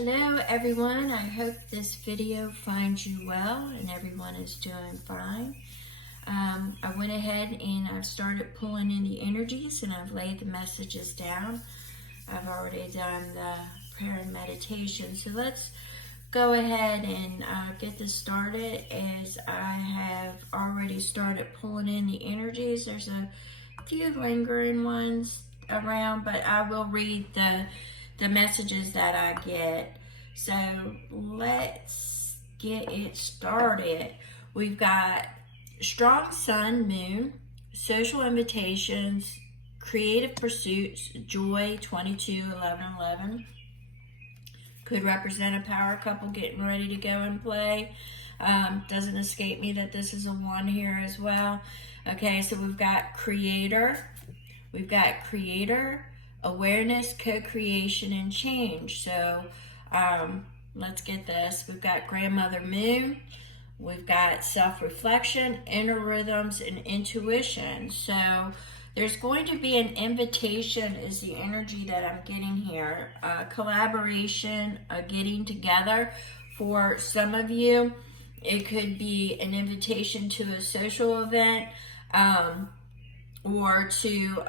Hello everyone, I hope this video finds you well and everyone is doing fine. I went ahead and I've started pulling in the energies and I've laid the messages down. I've already done the prayer and meditation, so let's go ahead and get this started as I have already started pulling in the energies. There's a few lingering ones around, but I will read the messages that I get. So let's get it started. We've got strong sun, moon, social invitations, creative pursuits, joy, 22, 11, 11. Could represent a power couple getting ready to go and play. Doesn't escape me that this is a 1 here as well. Okay, so we've got creator. We've got creator, awareness, co-creation, and change. So let's get this. We've got grandmother moon. We've got self-reflection, inner rhythms, and intuition. So there's going to be an invitation is the energy that I'm getting here. Collaboration, getting together for some of you. It could be an invitation to a social event or to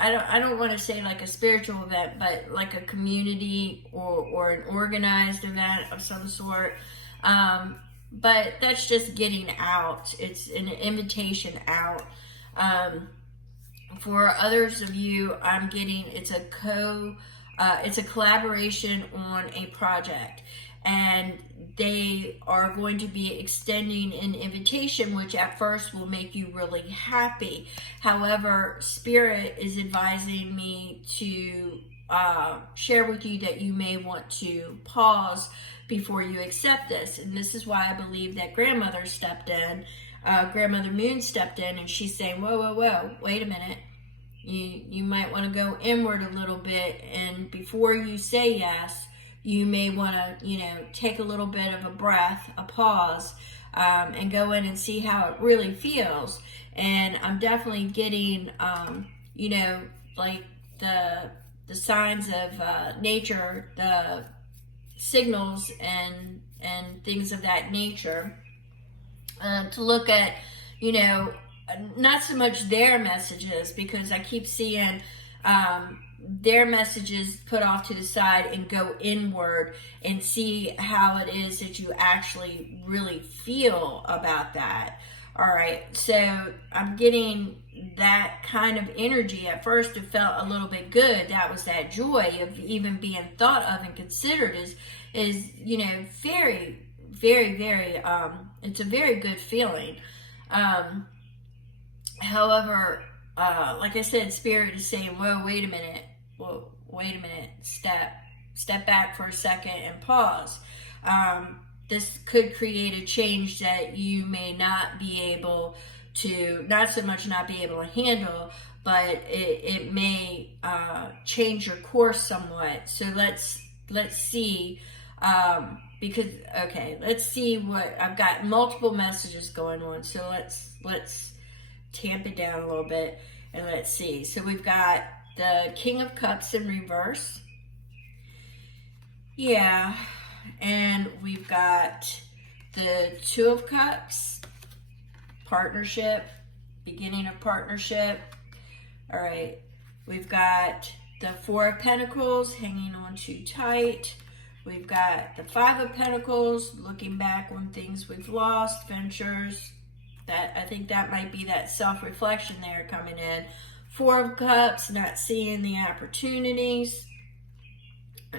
I don't want to say like a spiritual event, but like a community or an organized event of some sort. But that's just getting out. It's an invitation out. For others of you, I'm getting it's a collaboration on a project, and they are going to be extending an invitation, which at first will make you really happy. However, Spirit is advising me to share with you that you may want to pause before you accept this. And this is why I believe that grandmother stepped in, grandmother moon stepped in, and she's saying, whoa, wait a minute. You might want to go inward a little bit, and before you say yes, you may want to, take a little bit of a breath, a pause, and go in and see how it really feels. And I'm definitely getting, like the signs of nature, the signals and things of that nature, to look at, not so much their messages, because I keep seeing their messages put off to the side and go inward and see how it is that you actually really feel about that. All right, so I'm getting that kind of energy. At first it felt a little bit good. That was that joy of even being thought of and considered is very, very, very, it's a very good feeling. However, like I said, Spirit is saying, whoa, wait a minute, step back for a second and pause. This could create a change that you may not be able to, not so much not be able to handle, but it may change your course somewhat. So let's see, let's see what, I've got multiple messages going on, so let's tamp it down a little bit and let's see. So we've got the King of Cups in reverse. Yeah. And we've got the Two of Cups, partnership, beginning of partnership. All right. We've got the Four of Pentacles, hanging on too tight. We've got the Five of Pentacles, looking back on things we've lost, ventures. That I think that might be that self-reflection there coming in. Four of Cups, not seeing the opportunities,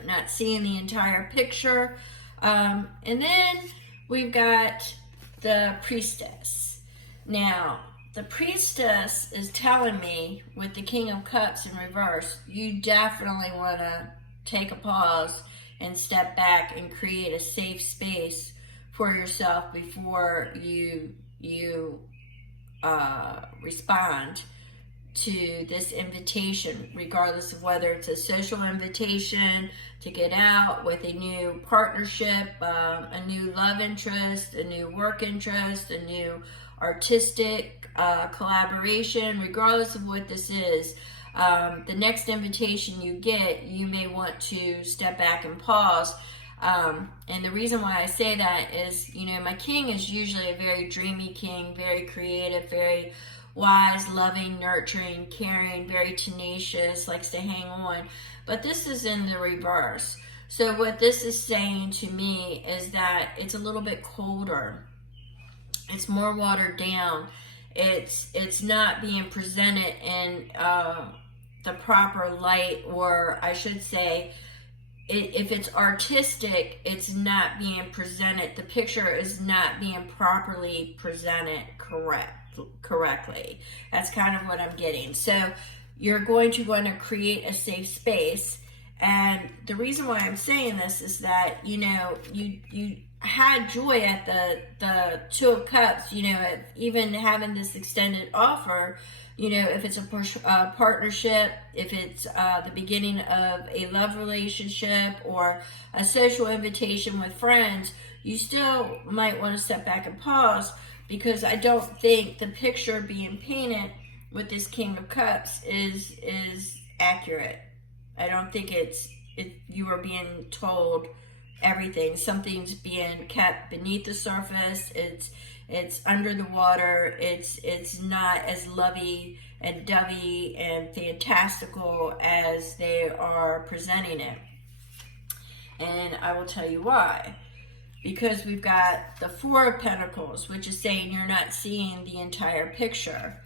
not seeing the entire picture. And then we've got the Priestess. Now, the Priestess is telling me with the King of Cups in reverse, you definitely want to take a pause and step back and create a safe space for yourself before you respond to this invitation, regardless of whether it's a social invitation to get out with a new partnership, a new love interest, a new work interest, a new artistic collaboration. Regardless of what this is, the next invitation you get, you may want to step back and pause. And the reason why I say that is, my king is usually a very dreamy king, very creative, very wise, loving, nurturing, caring, very tenacious, likes to hang on. But this is in the reverse. So what this is saying to me is that it's a little bit colder. It's more watered down. It's not being presented in the proper light, or I should say, if it's artistic, it's not being presented. The picture is not being properly presented correctly. That's kind of what I'm getting. So you're going to want to create a safe space. And the reason why I'm saying this is that, you had joy at the Two of Cups, at even having this extended offer. If it's a partnership, if it's the beginning of a love relationship or a social invitation with friends, you still might want to step back and pause, because I don't think the picture being painted with this King of Cups is accurate. I don't think you are being told everything. Something's being kept beneath the surface. It's under the water. It's not as lovey and dovey and fantastical as they are presenting it. And I will tell you why. Because we've got the Four of Pentacles, which is saying you're not seeing the entire picture.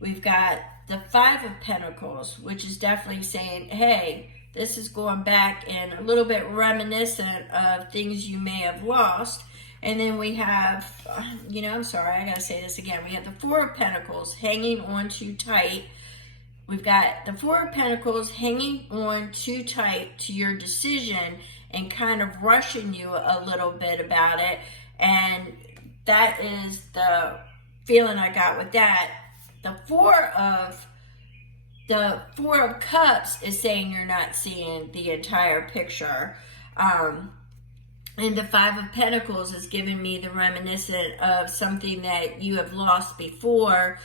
We've got the Five of Pentacles, which is definitely saying, hey, this is going back and a little bit reminiscent of things you may have lost. And then we have, I'm sorry, I gotta say this again. We have the Four of Pentacles hanging on too tight. We've got the Four of Pentacles hanging on too tight to your decision and kind of rushing you a little bit about it. And that is the feeling I got with that. The Four of Cups is saying you're not seeing the entire picture. And the Five of Pentacles is giving me the reminiscent of something that you have lost before,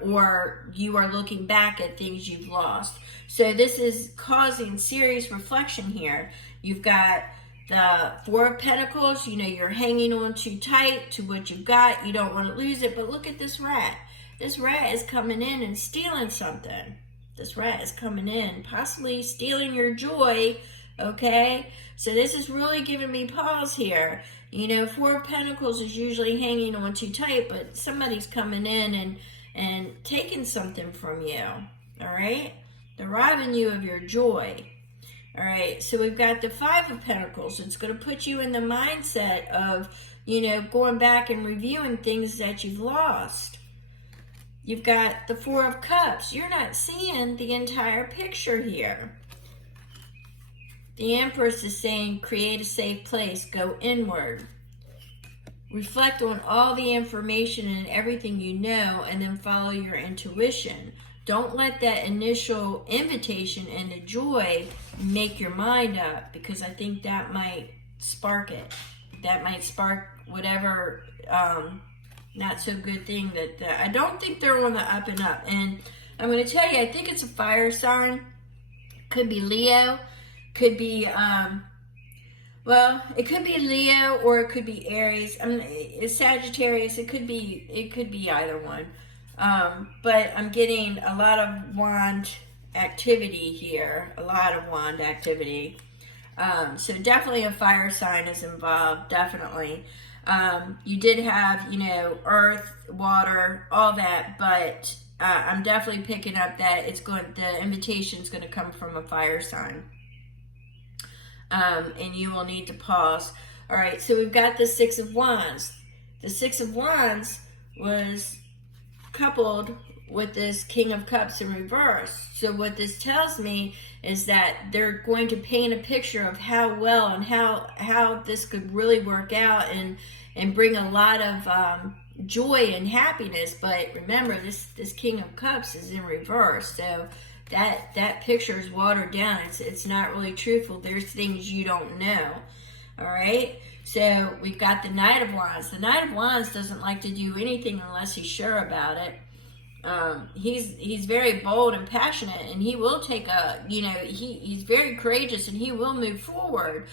or you are looking back at things you've lost. So this is causing serious reflection here. You've got the Four of Pentacles, you're hanging on too tight to what you've got. You don't want to lose it, but look at this rat. This rat is coming in and stealing something. This rat is coming in, possibly stealing your joy, okay? So this is really giving me pause here. Four of Pentacles is usually hanging on too tight, but somebody's coming in and taking something from you, all right? They're robbing you of your joy, all right? So we've got the Five of Pentacles. It's going to put you in the mindset of, going back and reviewing things that you've lost. You've got the Four of Cups. You're not seeing the entire picture here. The Empress is saying, create a safe place, go inward. Reflect on all the information and everything you know, and then follow your intuition. Don't let that initial invitation and the joy make your mind up, because I think that might spark it. That might spark whatever not so good thing that I don't think they're on the up and up. And I'm going to tell you, I think it's a fire sign. Could be Leo. Could be, it could be Leo, or it could be Aries. It's Sagittarius. It could be either one. But I'm getting a lot of wand activity here. A lot of wand activity. So definitely a fire sign is involved. Definitely. You did have, earth, water, all that, but I'm definitely picking up that the invitation is going to come from a fire sign. And you will need to pause. All right, so we've got the Six of Wands. The Six of Wands was coupled with this King of Cups in reverse. So what this tells me is that they're going to paint a picture of how well and how this could really work out and bring a lot of joy and happiness. But remember, this King of Cups is in reverse. So that picture is watered down. It's not really truthful. There's things you don't know. All right. So we've got the Knight of Wands. The Knight of Wands doesn't like to do anything unless he's sure about it. he's very bold and passionate, and he will take he's very courageous, and he will move forward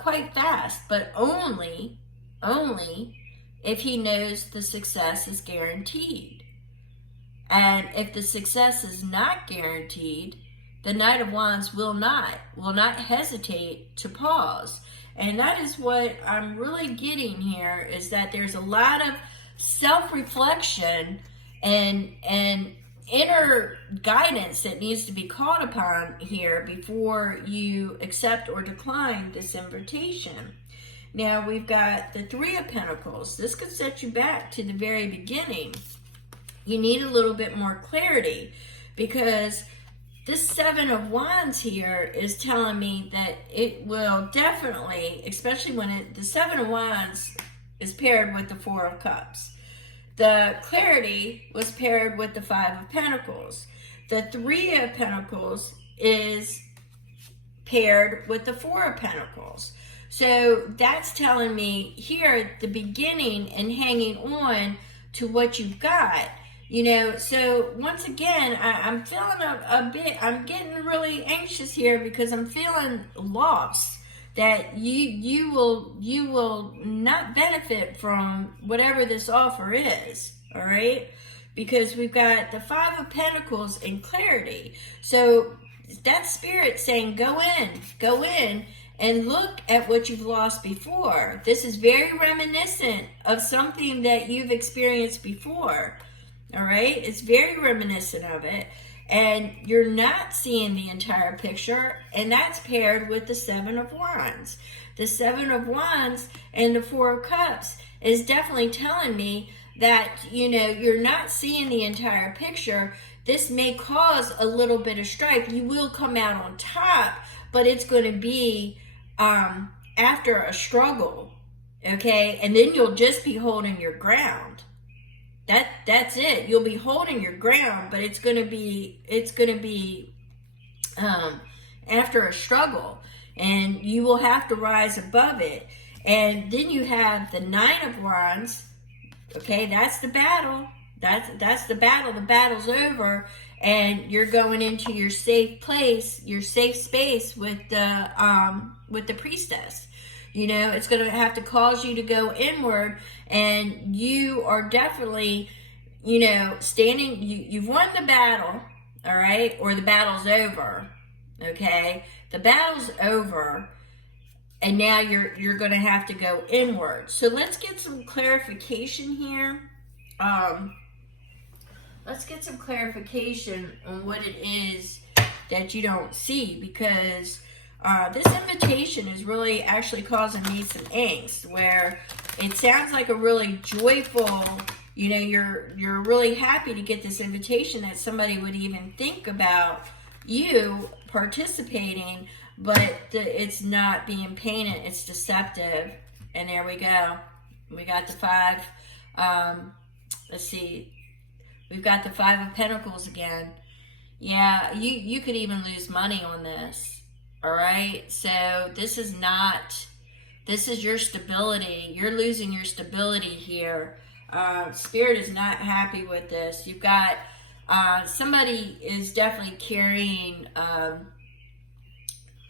quite fast, but only if he knows the success is guaranteed. And if the success is not guaranteed, the Knight of Wands will not hesitate to pause. And that is what I'm really getting here, is that there's a lot of self-reflection and inner guidance that needs to be called upon here before you accept or decline this invitation. Now, we've got the Three of Pentacles. This could set you back to the very beginning. You need a little bit more clarity, because this Seven of Wands here is telling me that it will definitely, especially when the Seven of Wands is paired with the Four of Cups. The clarity was paired with the Five of Pentacles. The Three of Pentacles is paired with the Four of Pentacles. So that's telling me here at the beginning and hanging on to what you've got. So once again, I'm feeling a bit, I'm getting really anxious here, because I'm feeling lost, that you will not benefit from whatever this offer is, all right? Because we've got the Five of Pentacles and clarity. So that's Spirit saying, go in and look at what you've lost before. This is very reminiscent of something that you've experienced before. All right, it's very reminiscent of it, and you're not seeing the entire picture, and that's paired with the Seven of Wands. The Seven of Wands and the Four of Cups is definitely telling me that, you're not seeing the entire picture. This may cause a little bit of strife. You will come out on top, but it's going to be after a struggle, okay? And then you'll just be holding your ground. That's it. You'll be holding your ground, but it's gonna be after a struggle, and you will have to rise above it. And then you have the Nine of Wands. Okay, that's the battle. That's the battle. The battle's over, and you're going into your safe place, your safe space with the Priestess. It's going to have to cause you to go inward, and you are definitely, standing, you've won the battle, all right? Or the battle's over, okay? The battle's over, and now you're going to have to go inward. So let's get some clarification here. Let's get some clarification on what it is that you don't see, because this invitation is really actually causing me some angst, where it sounds like a really joyful, you're really happy to get this invitation, that somebody would even think about you participating, but it's not being painted, it's deceptive. And there we go. We got the five, let's see, we've got the Five of Pentacles again. Yeah, you could even lose money on this. All right, so this is your stability. You're losing your stability here. Spirit is not happy with this. You've got somebody is definitely carrying.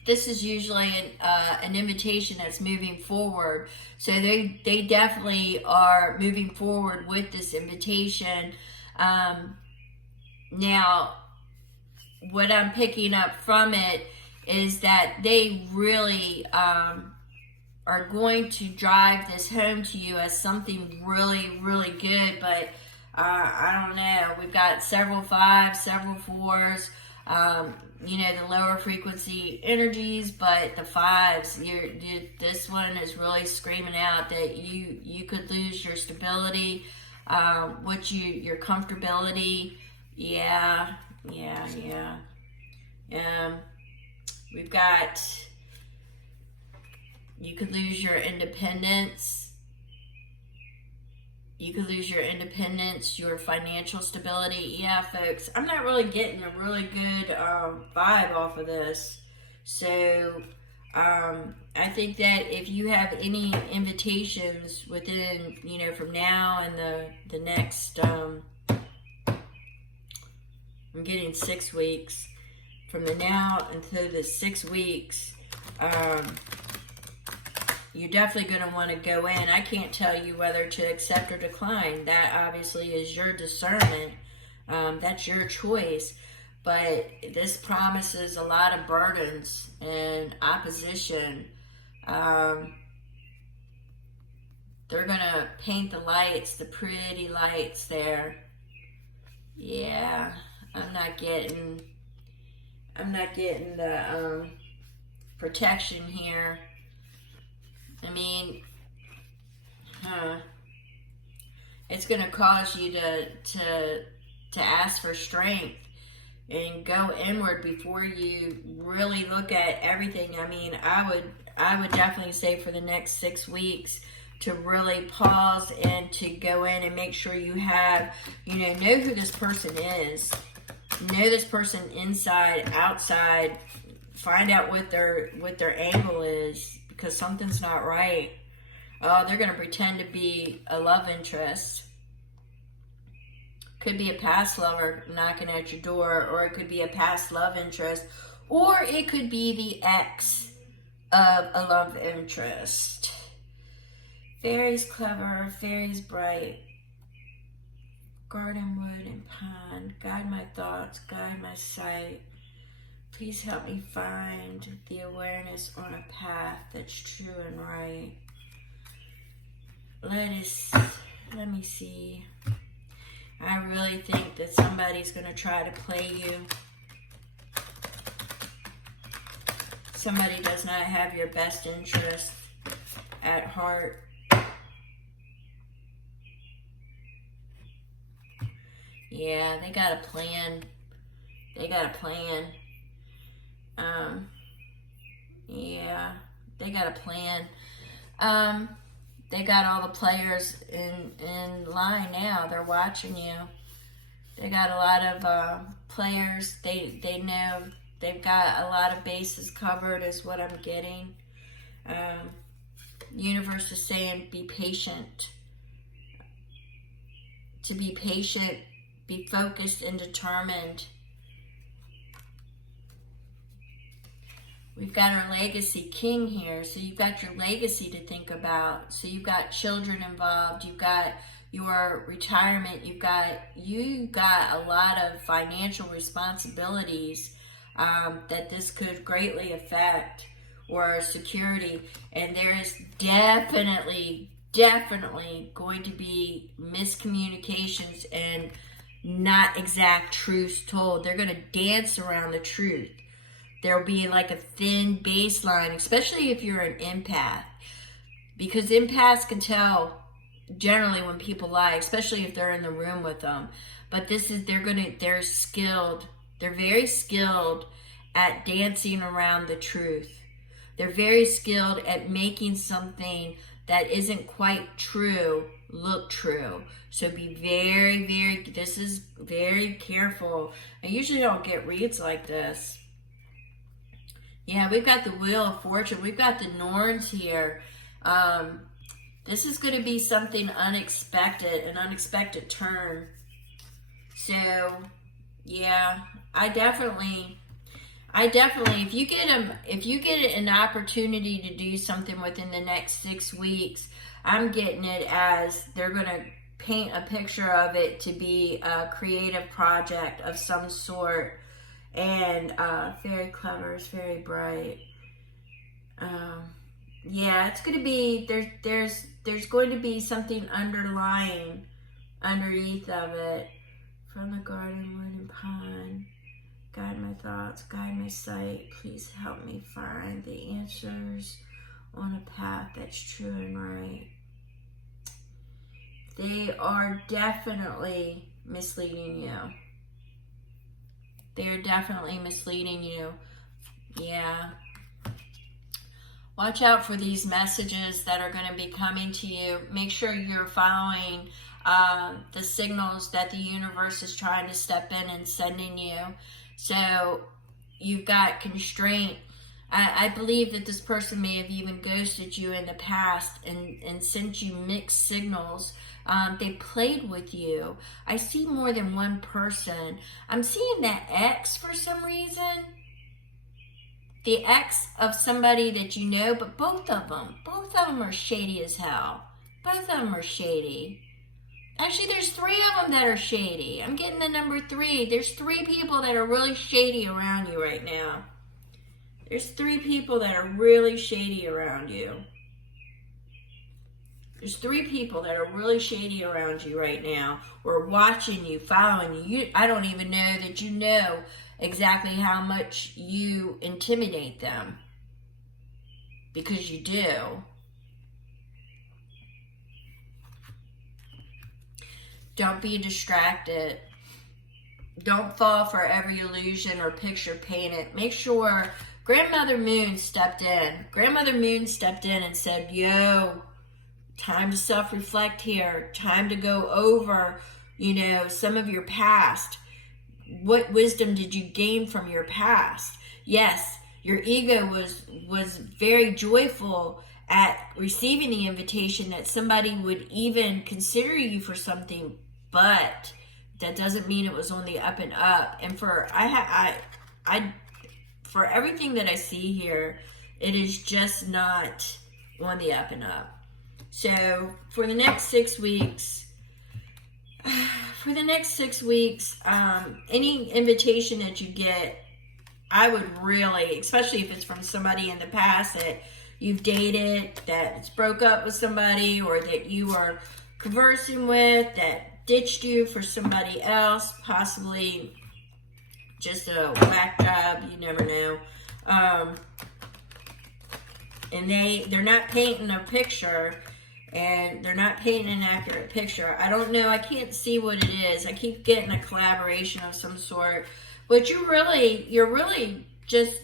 This is usually an invitation that's moving forward. So they definitely are moving forward with this invitation. Now, what I'm picking up from it is that they really are going to drive this home to you as something really, really good. But I don't know. We've got several fives, several fours, the lower frequency energies, but the fives, this one is really screaming out that you could lose your stability, your comfortability. Yeah. We've got, you could lose your independence. You could lose your independence, your financial stability. Yeah, folks, I'm not really getting a really good vibe off of this. So I think that if you have any invitations within, from now and the next I'm getting 6 weeks. From the now until the 6 weeks, you're definitely going to want to go in. I can't tell you whether to accept or decline. That obviously is your discernment. That's your choice. But this promises a lot of burdens and opposition. They're going to paint the lights, the pretty lights there. Yeah, I'm not getting the protection here. I mean, it's going to cause you to ask for strength and go inward before you really look at everything. I mean, I would definitely say for the next 6 weeks to really pause and to go in and make sure you have, know who this person is. Know this person inside, outside. Find out what their angle is, because something's not right. They're going to pretend to be a love interest. Could be a past lover knocking at your door, or it could be a past love interest, or it could be the ex of a love interest. Fairy's clever, fairy's bright. Garden, wood, and pond. Guide my thoughts, guide my sight. Please help me find the awareness on a path that's true and right. Let me see. I really think that somebody's going to try to play you. Somebody does not have your best interest at heart. Yeah, they got a plan. Yeah, they got a plan. They got all the players in line now. They're watching you. They got a lot of players. They know they've got a lot of bases covered is what I'm getting. Universe is saying be patient. To be patient, be focused and determined. We've got our legacy king here. So you've got your legacy to think about. So you've got children involved. You've got your retirement. You got a lot of financial responsibilities that this could greatly affect, or security. And there is definitely going to be miscommunications and not exact truths told. They're going to dance around the truth. There'll be like a thin baseline, especially if you're an empath, because empaths can tell generally when people lie, especially if they're in the room with them. But they're skilled. They're very skilled at dancing around the truth. They're very skilled at making something that isn't quite true look true. So be very careful. I usually don't get reads like this. Yeah, we've got the Wheel of Fortune. We've got the Norns here. This is going to be something unexpected, an unexpected turn. So, yeah, I definitely, if you get an opportunity to do something within the next 6 weeks, I'm getting it as they're going to paint a picture of it to be a creative project of some sort. And very clever, it's very bright. Yeah, it's going to be, there's going to be something underlying underneath of it. From the garden, wood, and pond. Guide my thoughts, guide my sight. Please help me find the answers on a path that's true and right. They are definitely misleading you. They are definitely misleading you. Yeah. Watch out for these messages that are going to be coming to you. Make sure you're following the signals that the universe is trying to step in and sending you. So you've got constraint. I believe that this person may have even ghosted you in the past and sent you mixed signals. They played with you. I see more than one person. I'm seeing that ex for some reason. The ex of somebody that you know, but both of them are shady as hell. Both of them are shady. Actually, there's 3 of them that are shady. I'm getting the number 3. There's 3 people that are really shady around you right now. There's 3 people that are really shady around you. There's 3 people that are really shady around you right now, or watching you, following you. I don't even know that you know exactly how much you intimidate them, because you do. Don't be distracted. Don't fall for every illusion or picture painted. Make sure Grandmother Moon stepped in. Grandmother Moon stepped in and said, yo, time to self-reflect here. Time to go over, some of your past. What wisdom did you gain from your past? Yes, your ego was very joyful at receiving the invitation that somebody would even consider you for something, but that doesn't mean it was on the up and up. And for everything that I see here, it is just not on the up and up. So for the next 6 weeks, any invitation that you get, I would really, especially if it's from somebody in the past that you've dated, that it's broke up with somebody, or that you are conversing with, that ditched you for somebody else, possibly just a whack job, you never know. And they're not painting a picture, and they're not painting an accurate picture. I don't know. I can't see what it is. I keep getting a collaboration of some sort. But you're really just,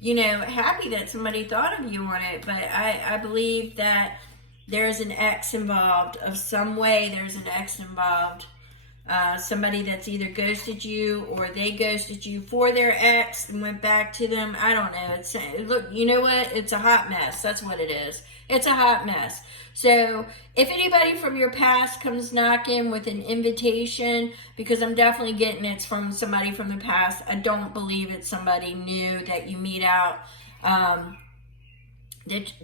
happy that somebody thought of you on it. But I believe that there's an ex involved of some way. There's an ex involved. Somebody that's either ghosted you, or they ghosted you for their ex and went back to them. I don't know. Look, you know what? It's a hot mess. That's what it is. It's a hot mess. So if anybody from your past comes knocking with an invitation, because I'm definitely getting it's from somebody from the past, I don't believe it's somebody new that you meet out.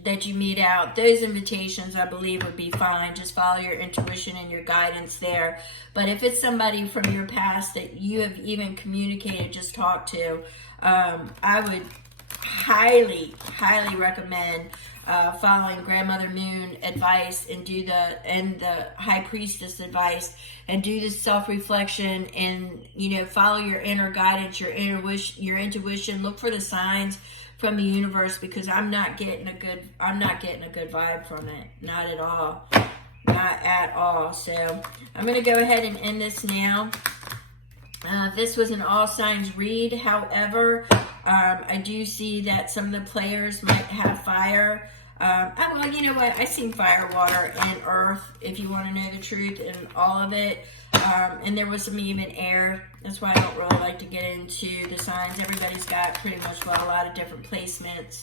That you meet out. Those invitations, I believe, would be fine. Just follow your intuition and your guidance there. But if it's somebody from your past that you have even communicated, just talked to, I would highly recommend following Grandmother Moon advice and the High Priestess advice, and do this self-reflection, and follow your inner guidance, your intuition. Look for the signs from the universe, because I'm not getting a good vibe from it. Not at all. Not at all. So I'm going to go ahead and end this now. This was an all signs read. However, I do see that some of the players might have fire. Well, you know what? I seen fire, water, and earth, if you want to know the truth, and all of it. And there was some even air. That's why I don't really like to get into the signs. Everybody's got pretty much a lot of different placements.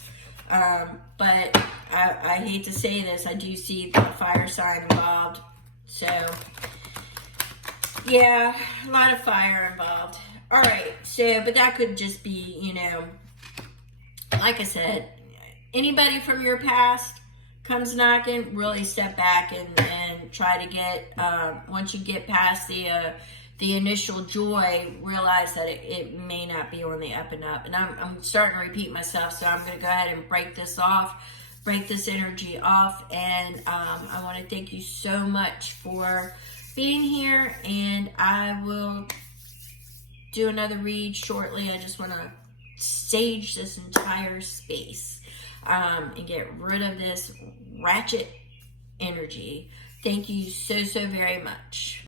But I hate to say this, I do see the fire sign involved. So, yeah, a lot of fire involved. All right, so, but that could just be, like I said, anybody from your past comes knocking, really step back and try to get, once you get past the initial joy, realize that it may not be on the up and up. And I'm starting to repeat myself, so I'm going to go ahead and break this energy off. And I want to thank you so much for being here, and I will do another read shortly. I just want to sage this entire space and get rid of this Ratchet energy. Thank you so very much.